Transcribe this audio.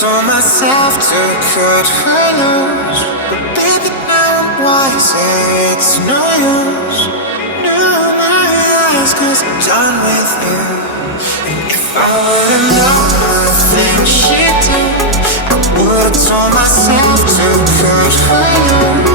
Told myself to cut her loose, but baby now I'm wiser, it's no use. Now my eyes, 'cause I'm done with you. And if I would've known the things she do, I would've told myself to cut her loose.